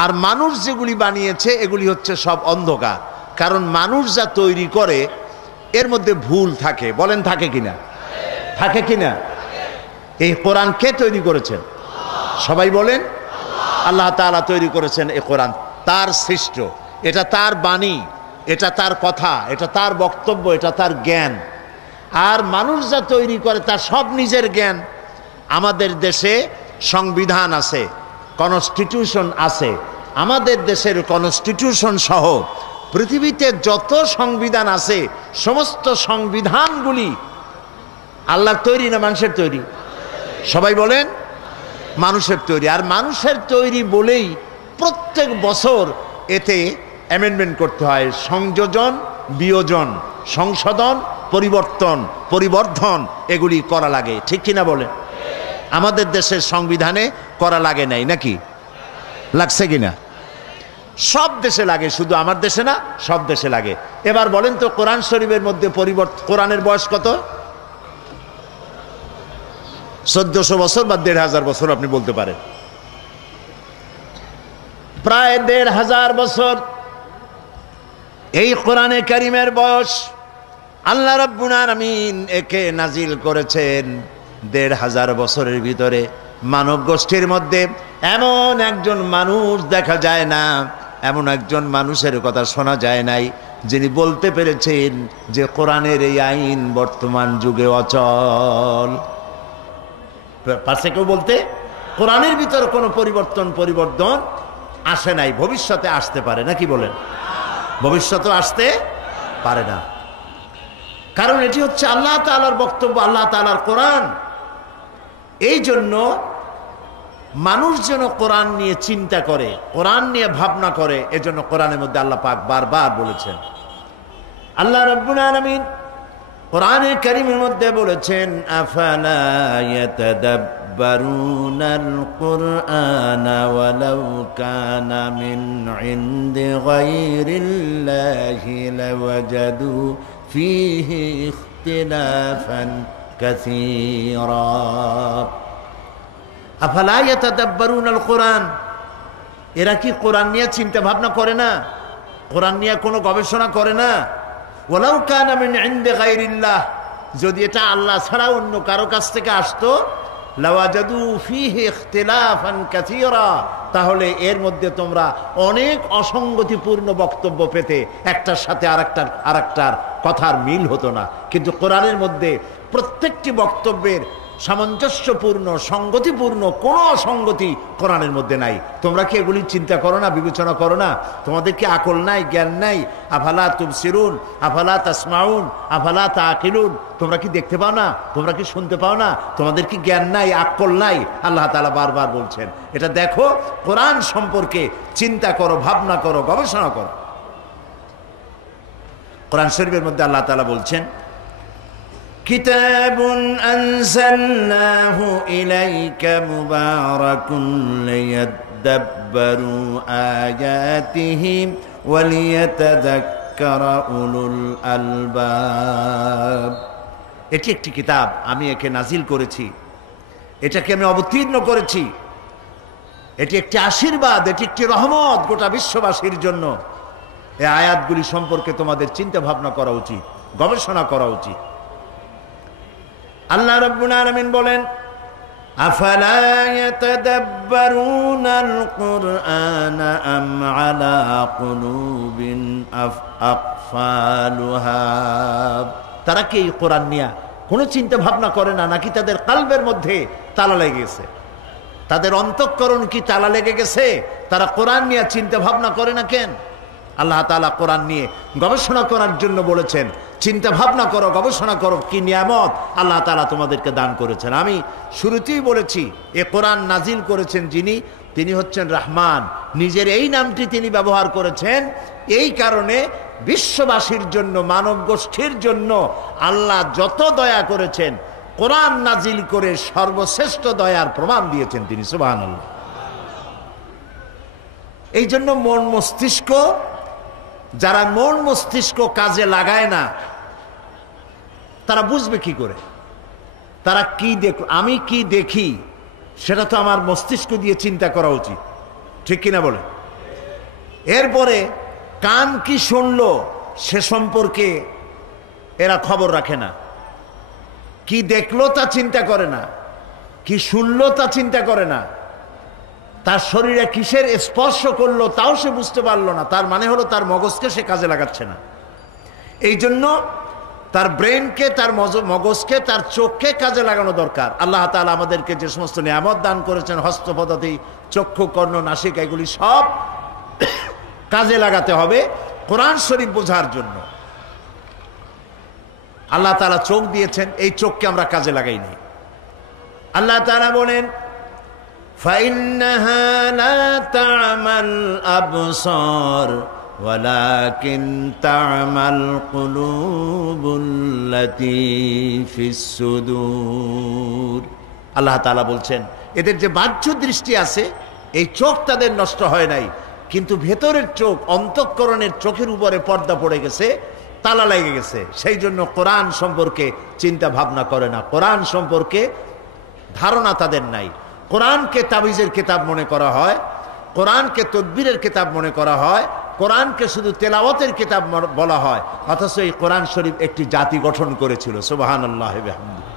আর মানুষ যেগুলি বানিয়েছে এগুলি হচ্ছে সব অন্ধকার। কারণ মানুষ যা তৈরি করে এর মধ্যে ভুল থাকে। বলেন থাকে কিনা? থাকে কিনা? এই কোরআন কে তৈরি করেছেন? সবাই বলেন আল্লাহ তাআলা তৈরি করেছেন। এই কোরআন তার সৃষ্ট, এটা তার বাণী। এটা তার কথা, এটা তার বক্তব্য, এটা তার জ্ঞান। আর মানুষ যা তৈরি করে তার সব নিজের জ্ঞান। আমাদের দেশে সংবিধান আছে, কনস্টিটিউশন আছে। আমাদের দেশের কনস্টিটিউশন সহ পৃথিবীতে যত সংবিধান আছে সমস্ত সংবিধানগুলি আল্লাহর তৈরি না মানুষের তৈরি? সবাই বলেন মানুষের তৈরি। আর মানুষের তৈরি বলেই প্রত্যেক বছর এতে অ্যামেন্ডমেন্ট করতে হয়, সংযোজন, বিয়োজন, সংশোধন, পরিবর্তন, পরিবর্ধন এগুলি করা লাগে, ঠিক কিনা বলেন? আমাদের দেশের সংবিধানে করা লাগে নাই নাকি? লাগছে কিনা? সব দেশে লাগে, শুধু আমার দেশে না, সব দেশে লাগে। এবার বলেন তো কোরআন শরীফের মধ্যে কোরআনের বয়স কত? 1400 বছর বা 1500 বছর আপনি বলতে পারেন। প্রায় 1500 বছর এই কোরআনে কারিমের বয়স। আল্লাহ রাব্বুল আলামিন একে নাজিল করেছেন 1500 বছরের ভিতরে। মানব গোষ্ঠীর মধ্যে এমন একজন মানুষ দেখা যায় না, এমন একজন মানুষের কথা শোনা যায় নাই যিনি বলতে পেরেছেন যে কোরআনের এই আইন বর্তমান যুগে অচল। পারছে কেউ বলতে? কোরআনের ভিতর কোনো পরিবর্তন আসে নাই, ভবিষ্যতে আসতে পারে না, কি বলেন? ভবিষ্যতে আসতে পারে না, কারণ এটি হচ্ছে আল্লাহ তাআলার বক্তব্য, আল্লাহ তাআলার কোরআন। এই জন্য মানুষ যেন কোরআন নিয়ে চিন্তা করে, কোরআন নিয়ে ভাবনা করে, এজন্য কোরআনের মধ্যে আল্লাহ পাক বারবার বলেছেন। আল্লাহ রাব্বুল আলামিন কোরআনে কারীমের মধ্যে বলেছেন, আফালা ইয়াতাদাব্বারুনাল কুরআনা ওয়ালাউ কানা মিন ইনদি গায়রিল্লাহি লাওয়াজাদু ফীহি ইখতিলাফান কাসীরা। আফালা ইয়াতাদাব্বারুনাল কুরআন, এরা কি কোরআন নিয়ে চিন্তা ভাবনা করে না? কোরআন নিয়ে কোনো গবেষণা করে না? ওয়ালাউ কানা মিন ইনদি গায়রিল্লাহ, যদি এটা আল্লাহ ছাড়া অন্য কারো কাছ থেকে আসতো, লাওয়াজাদু ফীহি ইখতিলাফান কাসীরা, তাহলে এর মধ্যে তোমরা অনেক অসঙ্গতিপূর্ণ বক্তব্য পেতে, একটার সাথে আরেকটার কথার মিল হতো না। কিন্তু কোরআনের মধ্যে প্রত্যেকটি বক্তব্যের সামঞ্জস্যপূর্ণ, সঙ্গতিপূর্ণ, কোনো অসঙ্গতি কোরআনের মধ্যে নাই। তোমরা কি এগুলি চিন্তা করো না, বিবেচনা করো না? তোমাদের কি আকল নাই, জ্ঞান নাই? আফালা তুবসিরুন, আফালা তাসমাউন, আফালা তাআকিলুন, তোমরা কি দেখতে পাও না? তোমরা কি শুনতে পাও না? তোমাদের কি জ্ঞান নাই, আকল নাই? আল্লাহ তাআলা বারবার বলছেন এটা দেখো, কোরআন সম্পর্কে চিন্তা করো, ভাবনা করো, গবেষণা করো। কোরআন শরীফের মধ্যে আল্লাহ তাআলা বলছেন, কিতাবুন আনজালনাহু ইলাইকা মুবারাকুন লিয়াদাব্বারু আয়াতিহি ওয়া লিয়াতাযাক্কারা উলুল আলবাব। এটি একটি কিতাব, আমি একে নাজিল করেছি, এটাকে আমি অবতীর্ণ করেছি, এটি একটি আশীর্বাদ, এটি একটি রহমত গোটা বিশ্ববাসীর জন্য। এই আয়াতগুলি সম্পর্কে তোমাদের চিন্তা ভাবনা করা উচিত, গবেষণা করা উচিত। আল্লাহ রাব্বুল আলামিন বলেন, আফালা ইয়াতাদাব্বারুনাল কুরআনা আম আলা কুলুবিন আকফালুহা, তারা কি এই কোরআন নিয়ে কোনো চিন্তা ভাবনা করে না, নাকি তাদের কলবের মধ্যে তালা লেগে গেছে? তাদের অন্তঃকরণ কি তালা লেগে গেছে? তারা কোরআন নিয়ে চিন্তা ভাবনা করে না কেন? আল্লাহ তাআলা কোরআন নিয়ে গবেষণা করার জন্য বলেছেন, চিন্তা ভাবনা করো, গবেষণা করো, কি নিয়ামত আল্লাহ তাআলা তোমাদেরকে দান করেছেন। আমি শুরুতেই বলেছি, এ কোরআন নাজিল করেছেন যিনি, তিনি হচ্ছেন রহমান। নিজের এই নামটি তিনি ব্যবহার করেছেন, এই কারণে বিশ্ববাসীর জন্য, মানব গোষ্ঠীর জন্য আল্লাহ যত দয়া করেছেন, কোরআন নাজিল করে সর্বশ্রেষ্ঠ দয়ার প্রমাণ দিয়েছেন তিনি, সুবহানাল্লাহ। এই জন্য মন মস্তিষ্ক, যারা মন মস্তিষ্ক কাজে লাগায় না, তারা বুঝবে কি করে? তারা কি আমি কি দেখি সেটা তো আমার মস্তিষ্ক দিয়ে চিন্তা করা উচিত, ঠিক কিনা বলে? এরপরে কান কি শুনলো সে সম্পর্কে এরা খবর রাখে না, কি দেখলো তা চিন্তা করে না, কি শুনলো তা চিন্তা করে না। তার শরীরে কিসের স্পর্শ করলো তাও সে বুঝতে পারলো না, তার মানে হলো তার মগজকে সে কাজে লাগাচ্ছে না। এই জন্য তার ব্রেনকে, তার মগজকে, তার চোখকে কাজে লাগানো দরকার। আল্লাহ তাআলা আমাদেরকে যে সমস্ত নিয়ামত দান করেছেন, হস্তপদাতি, চক্ষু, কর্ণ, নাসিকা, এগুলি সব কাজে লাগাতে হবে কোরআন শরীফ বোঝার জন্য। আল্লাহ তাআলা চোখ দিয়েছেন, এই চোখকে আমরা কাজে লাগাইনি। আল্লাহ তাআলা বলেন فإنها لا تعمى الأبصار ولكن تعمى القلوب التي في الصدور। আল্লাহ তাআলা বলছেন এদের যে বাহ্য দৃষ্টি আছে এই চোখ তাদের নষ্ট হয় নাই, কিন্তু ভেতরের চোখ, অন্তঃকরণের চোখের উপরে পর্দা পড়ে গেছে, তালা লেগে গেছে। সেই জন্য কোরআন সম্পর্কে চিন্তা ভাবনা করে না, কোরআন সম্পর্কে ধারণা তাদের নাই। কোরআনকে তাবিজের কিতাব মনে করা হয়, কোরআনকে তদবিরের কিতাব মনে করা হয়, কোরআনকে শুধু তেলাওয়াতের কিতাব বলা হয়, অথচ এই কোরআন শরীফ একটি জাতি গঠন করেছিল। সুবহানাল্লাহ ওয়া বিহামদিহি।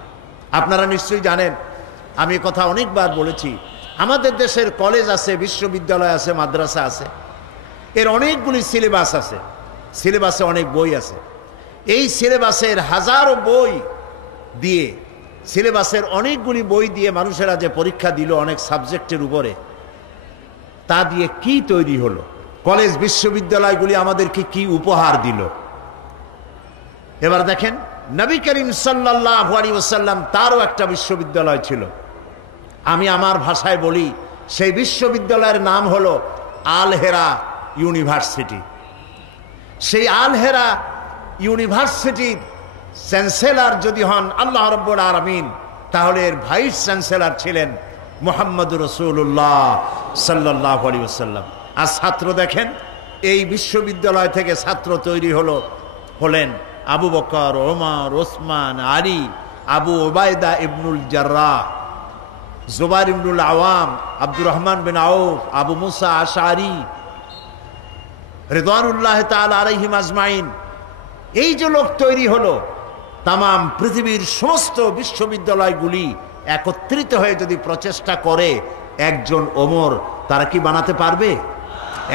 আপনারা নিশ্চয়ই জানেন, আমি কথা অনেকবার বলেছি, আমাদের দেশের কলেজ আছে, বিশ্ববিদ্যালয় আছে, মাদ্রাসা আছে, এর অনেকগুলি সিলেবাস আছে, সিলেবাসে অনেক বই আছে। এই সিলেবাসের হাজারো বই দিয়ে, সিলেবাসের অনেকগুলি বই দিয়ে মানুষেরা যে পরীক্ষা দিল অনেক সাবজেক্টের উপরে, তা দিয়ে কি তৈরি হলো? কলেজ বিশ্ববিদ্যালয়গুলি আমাদেরকে কি উপহার দিল? এবার দেখেন, নবী করিম সাল্লাল্লাহু আলাইহি ওয়াসাল্লাম তারও একটা বিশ্ববিদ্যালয় ছিল। আমি আমার ভাষায় বলি, সেই বিশ্ববিদ্যালয়ের নাম হলো আল হেরা ইউনিভার্সিটি। সেই আল হেরা ইউনিভার্সিটির চ্যান্সেলর যদি হন আল্লাহ রাব্বুল আলামিন, তাহলে এর ভাইস চ্যান্সেলর ছিলেন মুহাম্মদুর রাসূলুল্লাহ সাল্লাল্লাহু আলাইহি ওয়াসাল্লাম। আর ছাত্র দেখেন, এই বিশ্ববিদ্যালয় থেকে ছাত্র তৈরি হলেন আবু বকর, ওমর, ওসমান, আলী, আবু ওবায়দা ইবনুল জাররাহ, জুবাইর ইবনুল আওয়াম, আব্দুর রহমান বিন আউফ, আবু মুসা আশআরী রিদওয়ানুল্লাহ তাআলা আলাইহিম আজমাইন। এই যে লোক তৈরি হলো, তামাম পৃথিবীর সমস্ত বিশ্ববিদ্যালয়গুলি একত্রিত হয়ে যদি প্রচেষ্টা করে, একজন ওমর তারা কি বানাতে পারবে?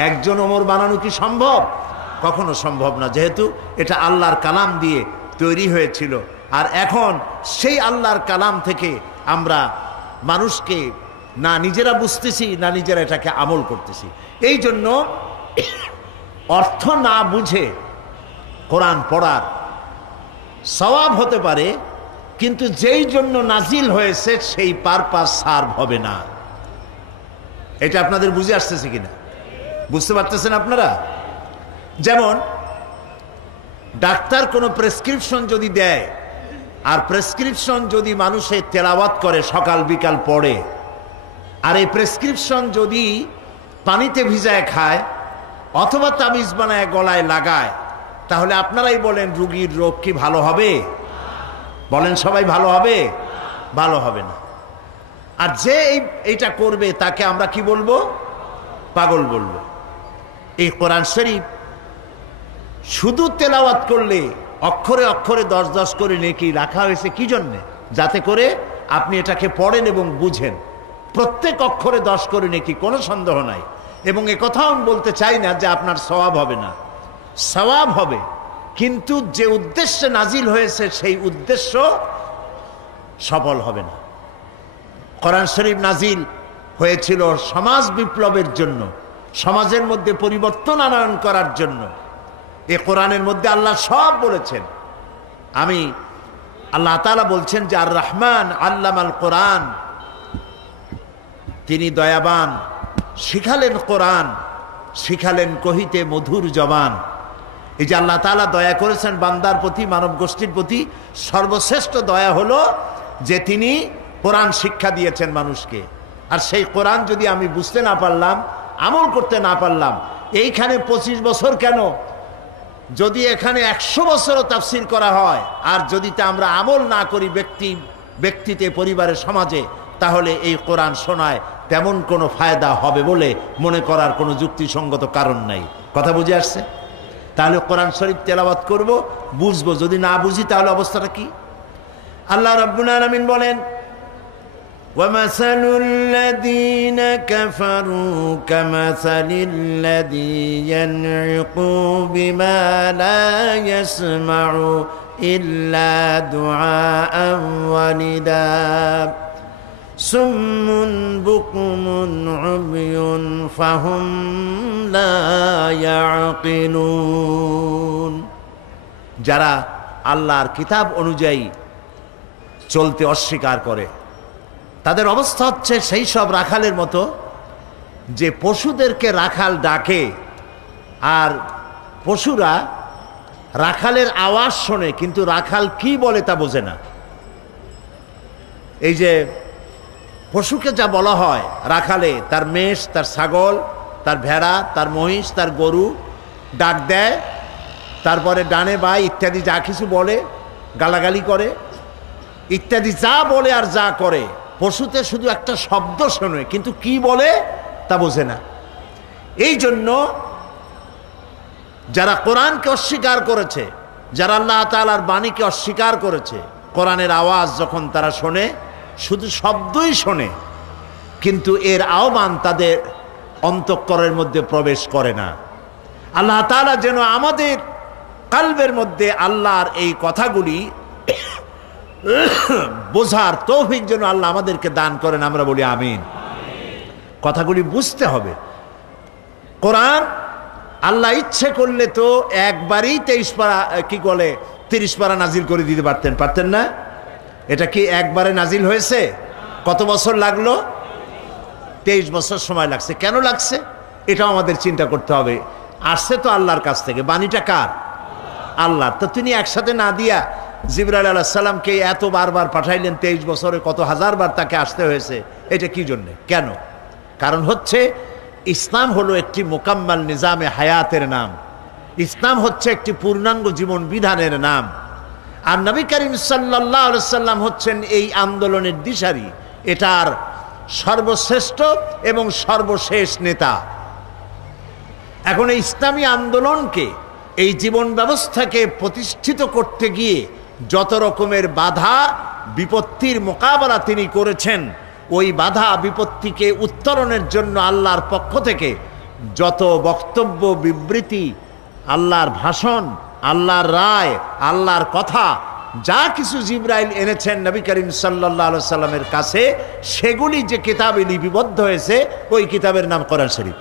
একজন ওমর বানানো কি সম্ভব? কখনো সম্ভব না, যেহেতু এটা আল্লাহর কালাম দিয়ে তৈরি হয়েছিল। আর এখন সেই আল্লাহর কালাম থেকে আমরা মানুষকে না নিজেরা বুঝতেছি, না নিজেরা এটাকে আমল করতেছি। এই জন্য অর্থ না বুঝে কোরআন পড়ার সওয়াব হতে পারে, কিন্তু যেই জন্য নাজিল হয়েছে সেই পারপাস সার্ভ হবে না। এটা আপনাদের বুঝে আসতেছে কিনা? বুঝতে পারতেছেন আপনারা? যেমন ডাক্তার কোনো প্রেসক্রিপশন যদি দেয়, আর প্রেসক্রিপশন যদি মানুষে তেলাওয়াত করে, সকাল বিকাল পড়ে, আর এই প্রেসক্রিপশন যদি পানিতে ভিজায় খায় অথবা তাবিজ বানায় গলায় লাগায়, তাহলে আপনারাই বলেন রোগীর রোগ কি ভালো হবে? বলেন সবাই, ভালো হবে? ভালো হবে না। আর যে এইটা করবে তাকে আমরা কি বলবো? পাগল বলবো। এই কোরআন শরীফ শুধু তেলাওয়াত করলে অক্ষরে অক্ষরে 10-10 করে নেকি রাখা হয়েছে কি জন্যে? যাতে করে আপনি এটাকে পড়েন এবং বুঝেন। প্রত্যেক অক্ষরে 10 করে নেকি, কোনো সন্দেহ নাই। এবং এ কথাও আমি বলতে চাই না যে আপনার সওয়াব হবে না, সওয়াব হবে, কিন্তু যে উদ্দেশ্যে নাজিল হয়েছে সেই উদ্দেশ্য সফল হবে না। কোরআন শরীফ নাজিল হয়েছিল সমাজ বিপ্লবের জন্য, সমাজের মধ্যে পরিবর্তন আনয়ন করার জন্য। এ কোরআনের মধ্যে আল্লাহ সব বলেছেন। আল্লাহ তাআলা বলছেন যে আর রহমান আল্লামাল কোরআন, তিনি দয়াবান, শিখালেন কোরআন, শিখালেন কহিতে মধুর জবান। এই যে আল্লাহ তাআলা দয়া করেছেন বান্দার প্রতি, মানব গোষ্ঠীর প্রতি, সর্বশ্রেষ্ঠ দয়া হলো যে তিনি কোরআন শিক্ষা দিয়েছেন মানুষকে। আর সেই কোরআন যদি আমি বুঝতে না পারলাম, আমল করতে না পারলাম, এইখানে 25 বছর কেন, যদি এখানে 100 বছরও তাফসীর করা হয়, আর যদি তা আমরা আমল না করি ব্যক্তিতে, পরিবারে, সমাজে, তাহলে এই কোরআন শোনায় তেমন কোনো ফায়দা হবে বলে মনে করার কোনো যুক্তিসঙ্গত কারণ নাই। কথা বুঝে আসছে? তাহলে কোরআন শরীফ তেলাওয়াত করব, বুঝবো। যদি না বুঝি তাহলে অবস্থাটা কি? আল্লাহ রাব্বুল আলামিন বলেন ومثل الذين كفروا كمثل الذي ينعق بما لا يسمع إلا دعاء ونداء سم بكم عمي فهم لا يعقلون যারা আল্লাহর কিতাব অনুযায়ী চলতে অস্বীকার করে তাদের অবস্থা হচ্ছে সেই সব রাখালের মতো যে পশুদেরকে রাখাল ডাকে আর পশুরা রাখালের আওয়াজ শোনে কিন্তু রাখাল কি বলে তা বোঝে না। এই যে পশুকে যা বলা হয় রাখালে তার মেষ, তার ছাগল, তার ভেড়া, তার মহিষ, তার গরু ডাক দেয়, তারপরে ডানে বাই ইত্যাদি যা কিছু বলে, গালাগালি করে ইত্যাদি যা বলে আর যা করে, পশুতে শুধু একটা শব্দ শোনে কিন্তু কি বলে তা বোঝে না। এই জন্য যারা কোরআনকে অস্বীকার করেছে, যারা আল্লাহ তাআলার বাণীকে অস্বীকার করেছে, কোরআনের আওয়াজ যখন তারা শোনে শুধু শব্দই শোনে কিন্তু এর আহ্বান তাদের অন্তঃকরণের মধ্যে প্রবেশ করে না। আল্লাহ তাআলা যেন আমাদের কলবের মধ্যে আল্লাহর এই কথাগুলি বোঝার তৌফিক যেন আল্লাহ আমাদেরকে দান করেন, আমরা বলি আমিন। কথাগুলি বুঝতে হবে। কোরআন আল্লাহ ইচ্ছে করলে তো একবারই 23 পারা কি বলে 30 পারা নাজিল করে দিতে পারতেন না? এটা কি একবারে নাজিল হয়েছে? কত বছর লাগলো? 23 বছর সময় লাগছে। কেন লাগছে এটাও আমাদের চিন্তা করতে হবে। আসছে তো আল্লাহর কাছ থেকে, বাণীটা কার? আল্লাহর। তো তিনি একসাথে না দিয়া জিবরাইল আলাইহিস সালামকে এত বারবার পাঠাইলেন, 23 বছরে কত হাজার বার তাকে আসতে হয়েছে। এটা কি জন্য? কেন? কারণ হচ্ছে ইসলাম হলো একটি মোকাম্মাল নিজামে হায়াতের নাম। ইসলাম হচ্ছে একটি পূর্ণাঙ্গ জীবন বিধানের নাম। আর নবী করিম সাল্লাল্লাহু আলাইহি সাল্লাম হচ্ছেন এই আন্দোলনের দিশারি, এটার সর্বশ্রেষ্ঠ এবং সর্বশেষ নেতা। এখন এই ইসলামী আন্দোলনকে, এই জীবন ব্যবস্থাকে প্রতিষ্ঠিত করতে গিয়ে যত রকমের বাধা বিপত্তির মোকাবেলা তিনি করেছেন, ওই বাধা বিপত্তিকে উত্তরণের জন্য আল্লাহর পক্ষ থেকে যত বক্তব্য, বিবৃতি, আল্লাহর ভাষণ, আল্লাহর রায়, আল্লাহর কথা যা কিছু জিবরাইল এনেছেন নবী করিম সাল্লাল্লাহু আলাইহি সাল্লামের কাছে, সেগুলি যে কিতাবে লিপিবদ্ধ হয়েছে ওই কিতাবের নাম কোরআন শরীফ।